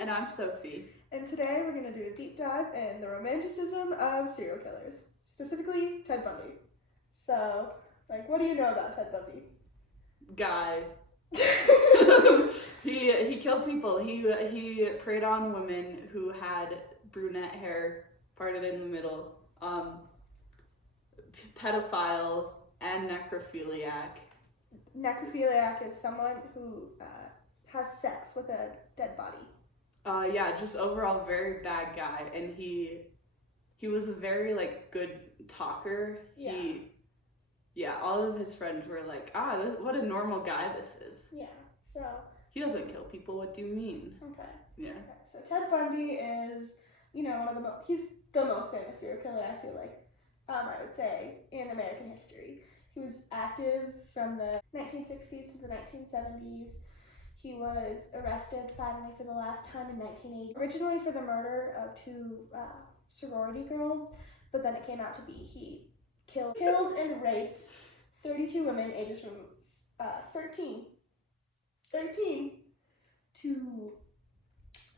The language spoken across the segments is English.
And I'm Sophie. And today we're going to do a deep dive in the romanticism of serial killers, specifically Ted Bundy. So, what do you know about Ted Bundy? Guy. He killed people. He preyed on women who had brunette hair parted in the middle. Pedophile and necrophiliac. Necrophiliac is someone who has sex with a dead body. Yeah, just overall very bad guy, and he was a very good talker. Yeah. All of his friends were like, what a normal guy this is. Yeah. So he doesn't kill people. What do you mean? Okay. Yeah. Okay. So Ted Bundy is, one of he's the most famous serial killer, I feel like, I would say, in American history. He was active from the 1960s to the 1970s. He was arrested finally for the last time in 1980, originally for the murder of two sorority girls, but then it came out to be he killed and raped 32 women ages from 13 to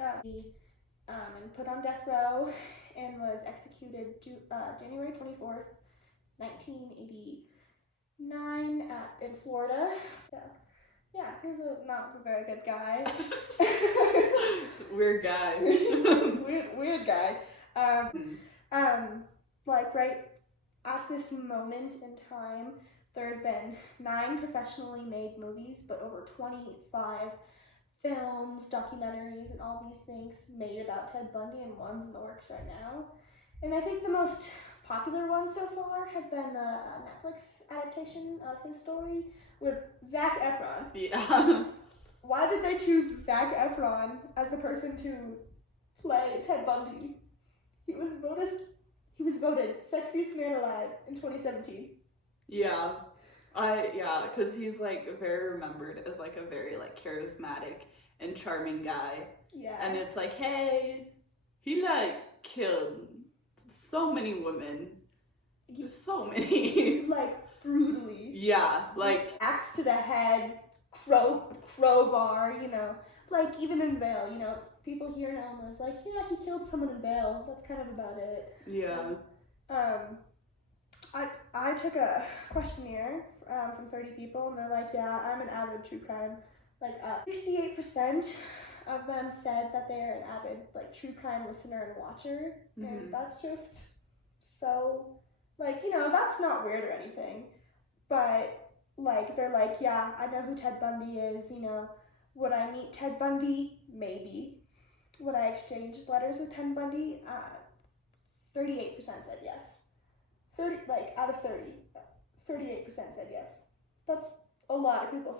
and put on death row and was executed January 24th, 1989 in Florida. So yeah, he was not a very good guy. Weird guy. weird guy. Right at this moment in time, there's been 9 professionally made movies, but over 25 films, documentaries, and all these things made about Ted Bundy, and one's in the works right now. And I think the most popular one so far has been the Netflix adaptation of his story with Zac Efron. Yeah. Why did they choose Zac Efron as the person to play Ted Bundy? He was voted sexiest man alive in 2017. Yeah. Because he's very remembered as a very charismatic and charming guy. Yeah. And it's hey, he killed so many women. So many. Brutally. Yeah, axe to the head, crowbar, even in Vale, people hear him as he killed someone in Vale. That's kind of about it. Yeah. I took a questionnaire from 30 people, and they're yeah, I'm an avid true crime. 68% of them said that they're an avid true crime listener and watcher, and that's just so that's not weird or anything, but they're yeah, I know who Ted Bundy is. Would I meet Ted Bundy? Maybe. Would I exchange letters with Ted Bundy? 38% said yes. 30 out of 30, 38% said yes. That's a lot of people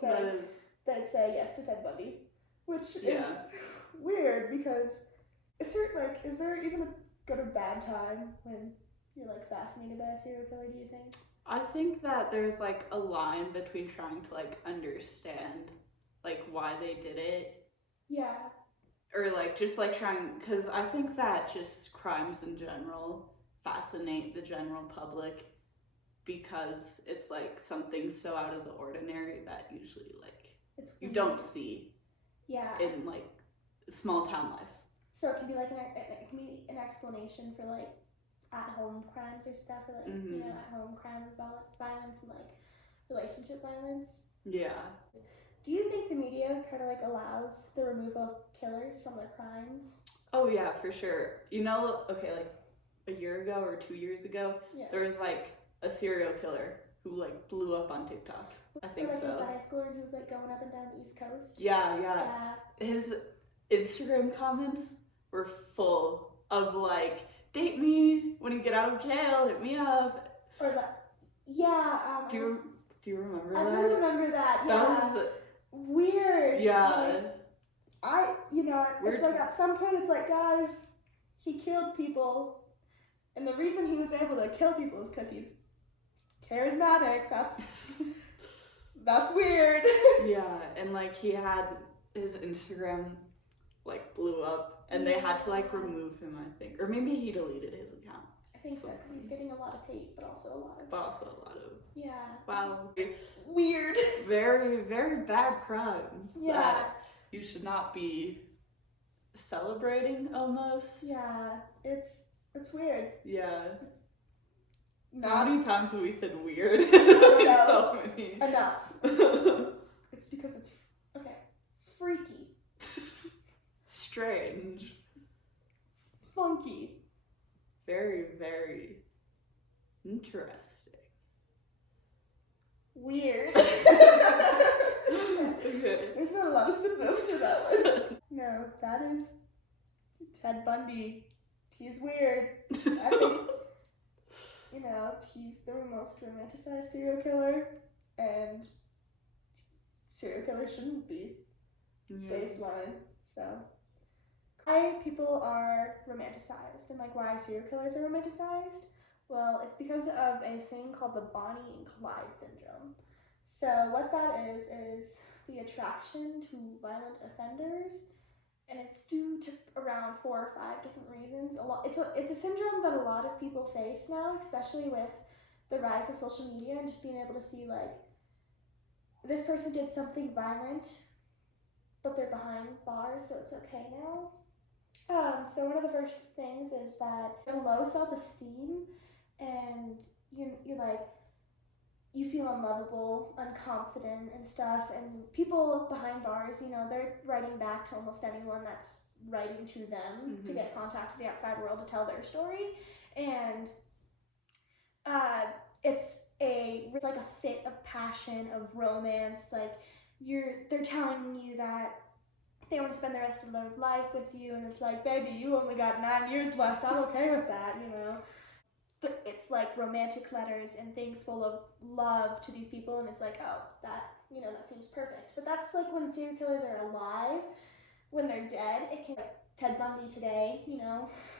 that say yes to Ted Bundy, which is weird because is there even a good or bad time when you're fascinated by a serial killer, do you think? I think that there's a line between trying to understand why they did it. Yeah. Or just trying, because I think that just crimes in general fascinate the general public because it's something so out of the ordinary that usually you don't see in small town life. So it can be it can be an explanation for at-home crimes or stuff, or at-home crime violence and relationship violence. Yeah. Do you think the media kind of allows the removal of killers from their crimes? Oh yeah, for sure. Okay, a year ago or 2 years ago, there was a serial killer who blew up on TikTok. I think so. He was a high schooler and he was going up and down the East Coast. Yeah. His Instagram comments were full of date me when you get out of jail, hit me up. Or that. Yeah. Do you remember that? I do remember that. Yeah. That was weird. Yeah. It's at some point it's guys, he killed people, and the reason he was able to kill people is because he's charismatic. That's weird. Yeah, and he had his Instagram blew up, and they had to remove him, I think, or maybe he deleted his account. I think so, because he's getting a lot of hate, but also a lot of yeah. Wow. Weird. Very, very bad crimes. Yeah. That you should not be celebrating almost. Yeah, it's weird. Yeah. It's How not many times have we said weird? don't know. So many. enough. It's because it's okay. Freaky, Strange. funky. Very, very interesting. Weird. Okay. There's not a lot of synonyms for that one. No, that is Ted Bundy. He's weird. I think, he's the most romanticized serial killer, and serial killers shouldn't be Yeah. baseline. So, why people are romanticized and why serial killers are romanticized? Well, it's because of a thing called the Bonnie and Clyde syndrome. So what that is the attraction to violent offenders, and it's due to around 4 or 5 different reasons. It's a syndrome that a lot of people face now, especially with the rise of social media and just being able to see this person did something violent, but they're behind bars, so it's okay now. So one of the first things is that low self-esteem, and you feel unlovable, unconfident and stuff, and people behind bars, they're writing back to almost anyone that's writing to them to get contact with the outside world to tell their story, and it's like a fit of passion, of romance, they're telling you that they want to spend the rest of their life with you, and it's like, baby, you only got 9 years left. I'm okay with that, It's like romantic letters and things full of love to these people, and it's like, oh, that seems perfect. But that's when serial killers are alive. When they're dead, it can, Ted Bundy today,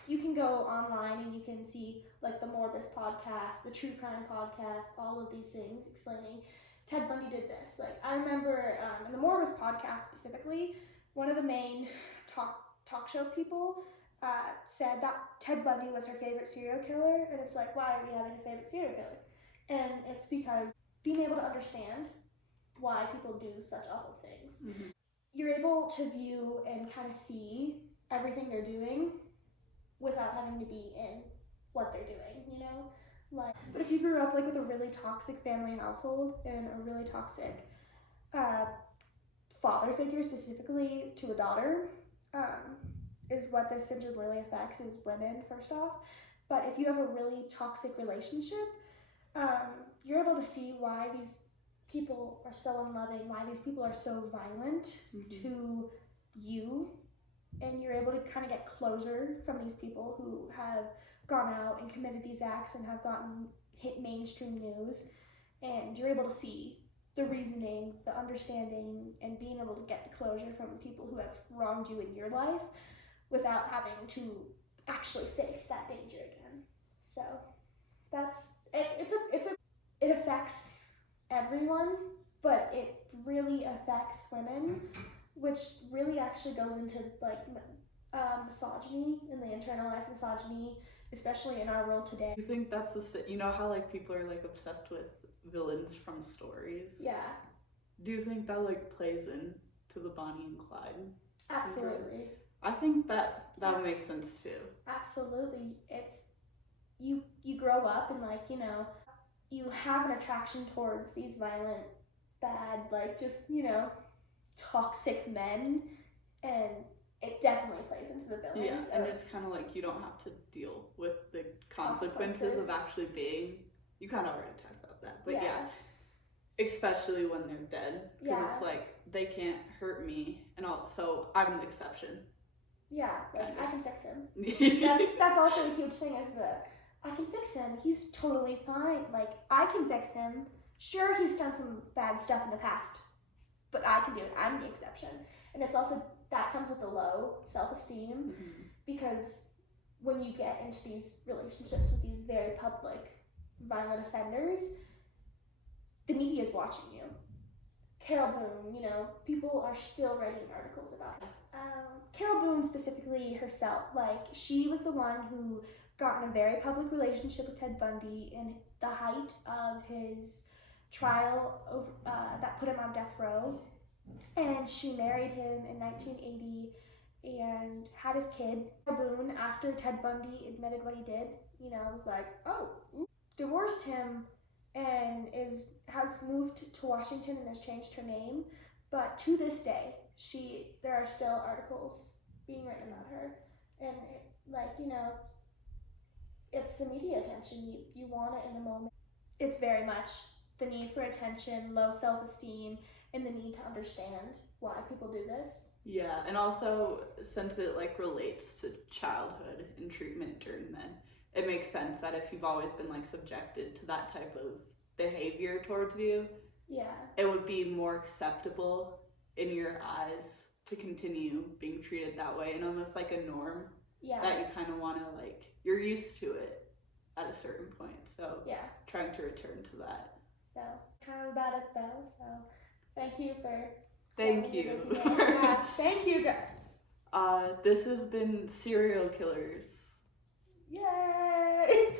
you can go online and you can see the Morbus podcast, the True Crime podcast, all of these things explaining Ted Bundy did this. I remember in the Morbus podcast specifically, one of the main talk show people said that Ted Bundy was her favorite serial killer, and it's why are we having a favorite serial killer? And it's because being able to understand why people do such awful things, you're able to view and kind of see everything they're doing without having to be in what they're doing, But if you grew up with a really toxic family and household, and a really toxic father figure, specifically to a daughter, is what this syndrome really affects is women, first off. But if you have a really toxic relationship, you're able to see why these people are so unloving, why these people are so violent to you, and you're able to kind of get closure from these people who have gone out and committed these acts and have hit mainstream news, and you're able to see the reasoning, the understanding, and being able to get the closure from people who have wronged you in your life without having to actually face that danger again. So that's it. It affects everyone, but it really affects women, which really actually goes into misogyny and the internalized misogyny, especially in our world today. You think that's how people are obsessed with villains from stories? Yeah. Do you think that plays into the Bonnie and Clyde syndrome? Absolutely. I think that makes sense too. Absolutely. It's you grow up and you have an attraction towards these violent, bad, toxic men, and it definitely plays into the villains. Yeah, and it's kind of you don't have to deal with the consequences of actually being. You kind of already talked about that, but yeah, especially when they're dead, because it's they can't hurt me, and also I'm an exception. Yeah, I can fix him. That's also a huge thing, is I can fix him. He's totally fine. I can fix him. Sure, he's done some bad stuff in the past, but I can do it. I'm the exception. And it's also, that comes with a low self-esteem, because when you get into these relationships with these very public, violent offenders, the media is watching you. Carol Boone, people are still writing articles about it. Carol Boone specifically herself, she was the one who got in a very public relationship with Ted Bundy in the height of his trial that put him on death row, and she married him in 1980, and had his kid. Boone, after Ted Bundy admitted what he did, you know, was like, oh, divorced him and has moved to Washington and has changed her name. But to this day, there are still articles being written about her. And, you know, it's the media attention. You want it in the moment. It's very much the need for attention, low self-esteem, and the need to understand why people do this. Yeah, and also since it like relates to childhood and treatment during then, it makes sense that if you've always been like subjected to that type of behavior towards you, yeah, it would be more acceptable in your eyes to continue being treated that way and almost like a norm. Yeah. That you kind of want to like, you're used to it at a certain point. So yeah, trying to return to that. So kind of about it though. So thank you for. Thank you. Yeah, thank you guys. This has been Serial Killers. Yay!